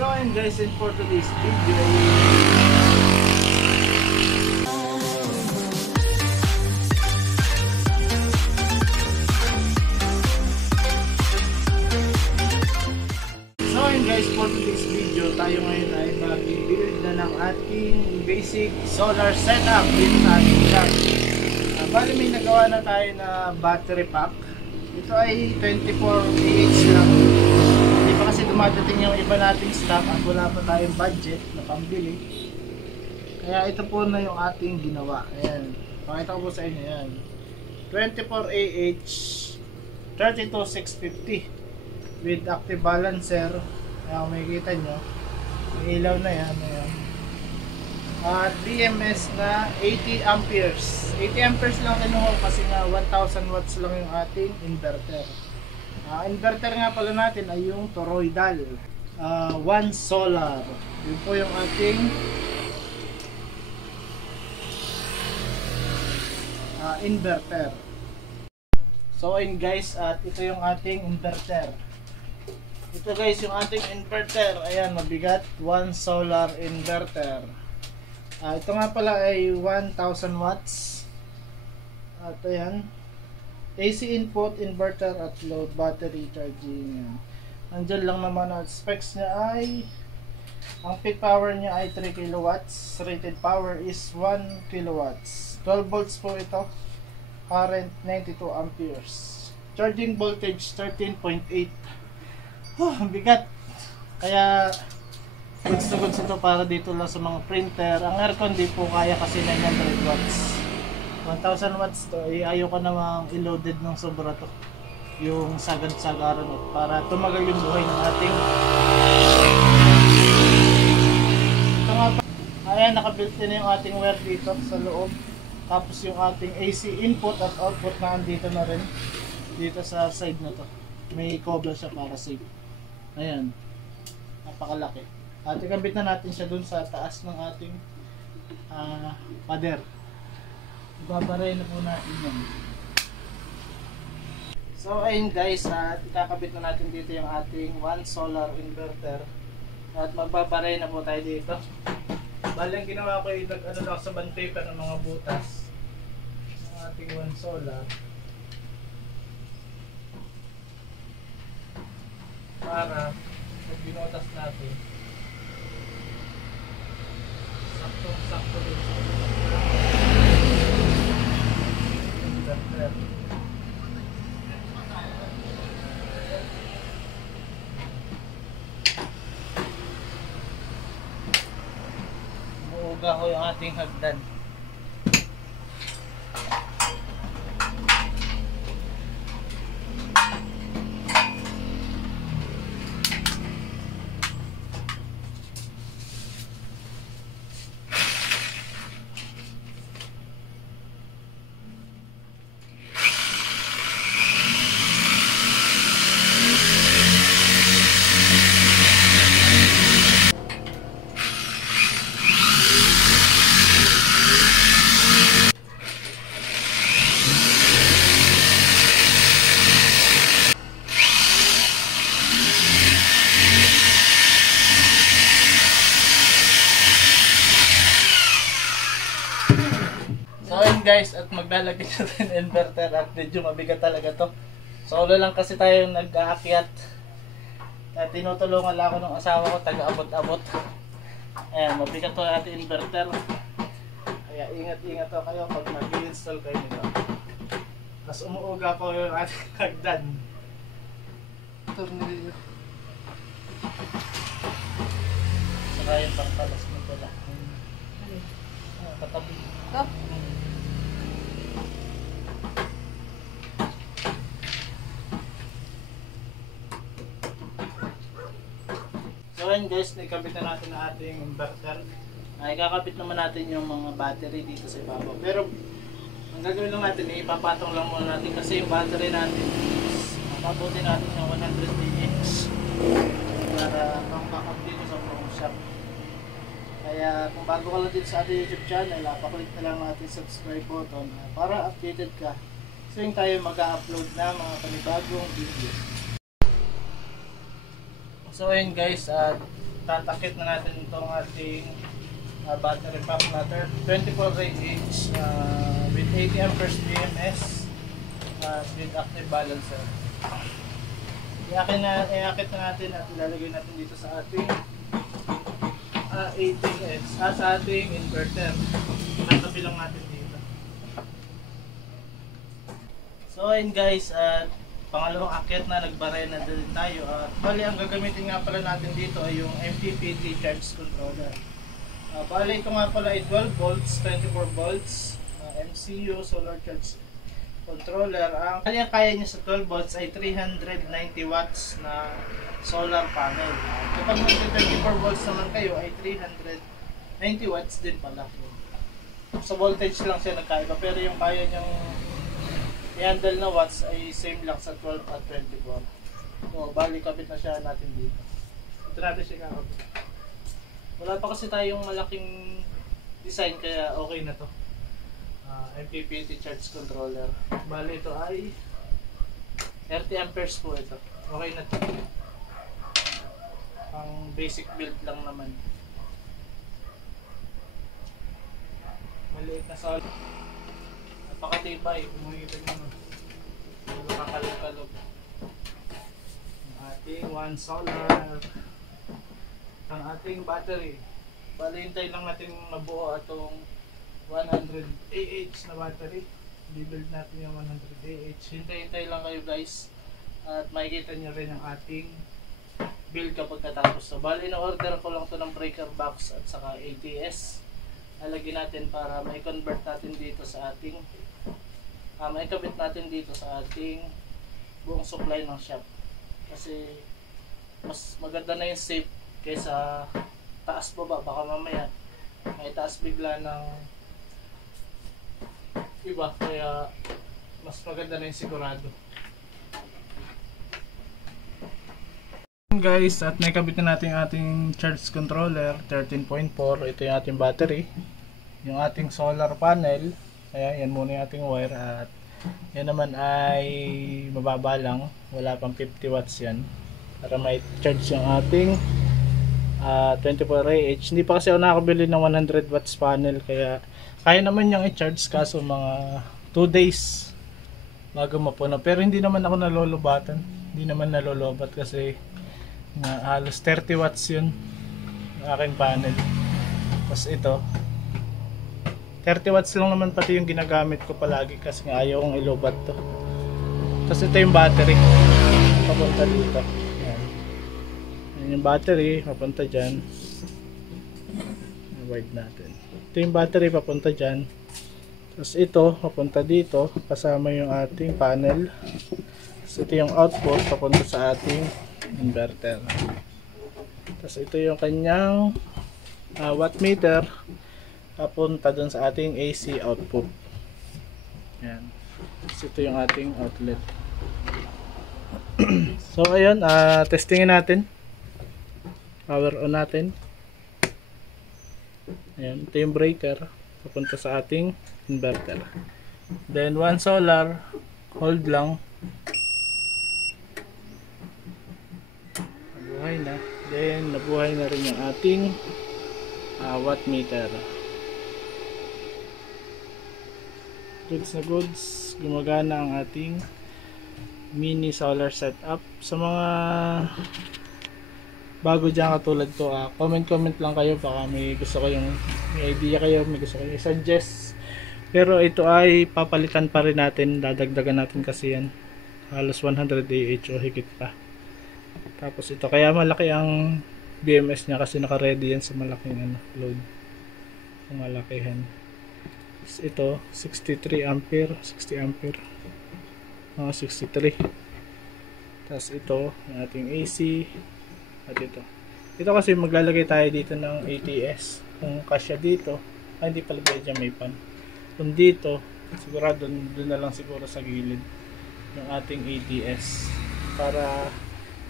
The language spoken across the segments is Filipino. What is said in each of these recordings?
So and guys, and for today's video, tayo ngayon ay mag-build na ng ating basic solar setup dito sa ating shop. Bali may nagawa na tayo na battery pack. Ito ay 24 Ah lang. Hindi pa kasi dumadating yung iba nating stock at wala pa tayong budget na pambili. Kaya ito po na yung ating ginawa. Ayan. Pakita ko po sa inyo yan. 24 32650 with active balancer. Ayan, makikita nyo. May ilaw na yan. Ayan. At BMS na 80 amperes. 80 amperes lang kinuha kasi nga 1000 watts lang yung ating inverter. Inverter nga pala natin ay yung toroidal. One solar. Yun po yung ating inverter. So ayun guys, at ito yung ating inverter. Ito guys yung ating inverter. Ayan, mabigat. One solar inverter. Ito nga pala ay 1000 watts. At ayan, AC input, inverter at load battery charging. Nandyan lang naman at specs niya ay ang peak power niya ay 3 kilowatts. Rated power is 1 kilowatts. 12 volts po ito. Current 92 amperes. Charging voltage 13.8. Ang bigat. Kaya goods to goods ito para dito lang sa mga printer. Ang aircon di po kaya kasi 900 watts. 1000 watts to. Ayaw ko namang i-loaded ng sobra to. Yung sagad-sagaran para tumagal yung buhay ng ating. Ito nga pa. Ayan, nakabuilt din yung ating wire dito sa loob. Tapos yung ating AC input at output na andito na rin. Dito sa side na to. May cover siya para safe. Ayan, napakalaki. At ikabit na natin siya dun sa taas ng ating pader. Ibabaray na po natin yan. So ayun guys, at ikakabit na natin dito yung ating one solar inverter. At magbabaray na po tayo dito. Balang ginawa ko yung ano lang sa band paper ng mga butas ng ating one solar. Para pag binotas natin sakto din sa inverter. Muuga ko yung ating hagdan. Guys, at maglalagay sa inverter at medyo mabigat talaga to. Solo lang kasi tayo nag-aakyat at tinutulungan lang ako ng asawa ko, taga-abot-abot. Ayan, mabigat to ating inverter, kaya ingat-ingat to kayo pag mag-install kayo nito. Tapos umuuga po yung ating hagdan. Tornilyo saka yung pangtalas mo pala katabi ito. So ayun guys, nakabit na natin ang ating inverter. Ikakabit naman natin yung mga battery dito sa ibabaw. Pero ang gagawin lang natin, ipapatong lang muna natin kasi yung battery natin mapabuti natin yung 100 mAh para pang backup dito sa phone shop. Kaya kung bago ka lang dito sa ating YouTube channel, paklik na lang natin subscribe button para updated ka. So yung tayo mag-upload na mga panibagong video. So ayun guys, at tatakit na natin itong ating battery pack na 24 AH with 80 amperes BMS with active balancer. Iakit na natin at ilalagay natin dito sa ating ATS sa ating inverter. Tatabi lang natin dito. So ayun guys, at pangalawang akyat na nagbare na din tayo. At bali ang gagamitin nga pala natin dito ay yung MPPT charge controller. Bali ito nga pala ay 12 volts, 24 volts, MCU solar charge controller. Ang kaya niya sa 12 volts ay 390 watts na solar panel. Kapag nag-24 volts naman kayo ay 390 watts din pala. Sa voltage lang siya nagkaiba, pero yung kaya niyang i-handle na watts ay same lang sa 12 at 24. So bali kapit na siya natin dito. Ito natin siya kakabit. Wala pa kasi tayong malaking design kaya okay na to. MPPT charge controller. Bali ito ay 30 amperes po ito. Okay na to. Ang basic build lang naman. Maliit na solid. Napakatibay. Umikita nyo. Nakakalog-kalog. Ang ating one solar. Ang ating battery. Bali hintay lang natin mabuo atong 100 AH na battery. I-build natin yung 100 AH. Hintay-hintay lang kayo guys. At makikita nyo rin ang ating build kapag natapos. So bali na-order ko lang to ng breaker box at saka ATS. Lalagyan natin para may convert natin dito sa ating may kabit natin dito sa ating buong supply ng shop. Kasi mas maganda na yung safe kaysa taas baba. Baka mamaya may taas bigla ng iba, kaya mas maganda na yung sigurado. Guys, at naikabit na natin yung ating charge controller 13.4. Ito yung ating battery, yung ating solar panel. Kaya yan muna yung ating wire, at yan naman ay mababa lang, wala pang 50 watts yan para may charge yung ating 24 AH. Hindi pa kasi ako nakabili ng 100 watts panel, kaya kaya naman niyang i-charge, kaso mga 2 days bago mapuno. Pero hindi naman ako nalolobatan, hindi naman nalolobat kasi halos 30 watts yun ang aking panel. Tapos ito 30 watts lang naman pati yung ginagamit ko palagi kasi nga ayaw kong ilobat to. Tapos ito yung battery papunta dito. Yan. Yan yung battery papunta dyan. Wide natin. Ito yung battery papunta dyan. Tapos ito papunta dito kasama yung ating panel. Tapos ito yung output papunta sa ating inverter. Tapos ito yung kanyang wattmeter papunta dun sa ating AC output. Yan. Tapos ito yung ating outlet. So ayun, testingin natin. Power on natin. Ayan, ito yung breaker papunta sa ating inverter. Then one solar, hold lang. Nabuhay na. Then nabuhay na rin yung ating wattmeter. Goods na goods. Gumagana ang ating mini solar setup. Sa mga bago dyan katulad ko, comment lang kayo, baka may gusto kayong, may idea kayo, may gusto kayong i-suggest. Pero ito ay papalitan pa rin natin, dadagdagan natin kasi yan halos 100 AH o higit pa. Tapos ito, kaya malaki ang BMS nya kasi naka-ready yan sa malaking load, sa malakihan. Ito 63 ampere, 60 ampere, 63. Tapos ito yung ating AC. At ito kasi maglalagay tayo dito ng ATS. Kung kasya dito, hindi pala dyan may pan. Kung dito, sigurado doon na lang siguro sa gilid yung ating ATS. Para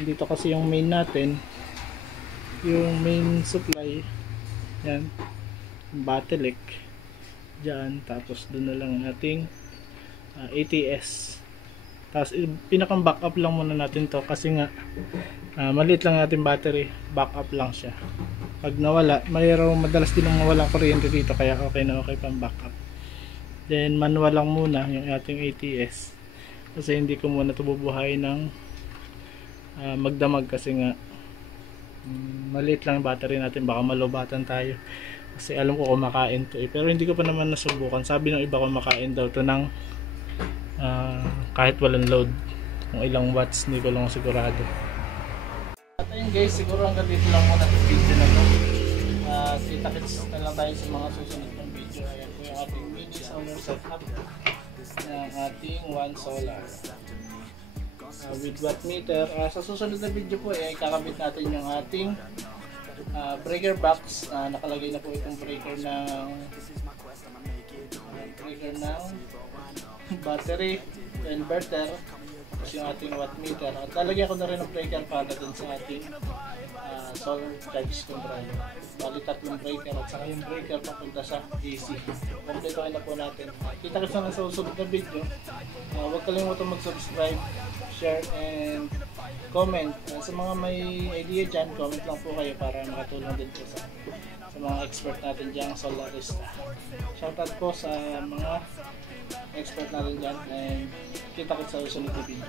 dito kasi yung main natin, yung main supply, yan, bottleneck dyan. Tapos doon na lang ang ating ATS. Tapos pinakang backup lang muna natin to kasi nga Maliit lang natin battery, backup lang siya. Pag nawala, mayroong madalas din ang mawalang kuryente dito, kaya okay na okay pang backup. Then manual lang muna yung ating ATS, kasi hindi ko muna ito bubuhayin ng magdamag, kasi nga maliit lang yung battery natin, baka malobatan tayo. Kasi alam ko kumakain to pero hindi ko pa naman nasubukan. Sabi ng iba kumakain daw to ng kahit walang load, kung ilang watts hindi ko lang sigurado. At ayun guys, siguro hanggang dito lang muna yung video na to. Kita-kits na lang tayo sa mga susunod ng video. Ayan po yung ating mini solar setup ng ating One Solar with watt meter. Sa susunod na video po ay kakabit natin yung ating breaker box. Nakalagay na po itong breaker ng battery, inverter, tapos yung ating watt meter, at lalagyan ko na rin ng breaker para dun sa ating solar charge controller. Bali 3 breaker at saka yung breaker papunta sa AC. Kompletuhin na po natin. Kita ko sa susunod na video. Huwag kalimutan mag-subscribe, share, and comment. Sa mga may idea dyan, comment lang po kayo para makatulong din po sa mga expert natin dyan, solarista. Shoutout po sa mga expert natin dyan, and kita ko sa susunod na video.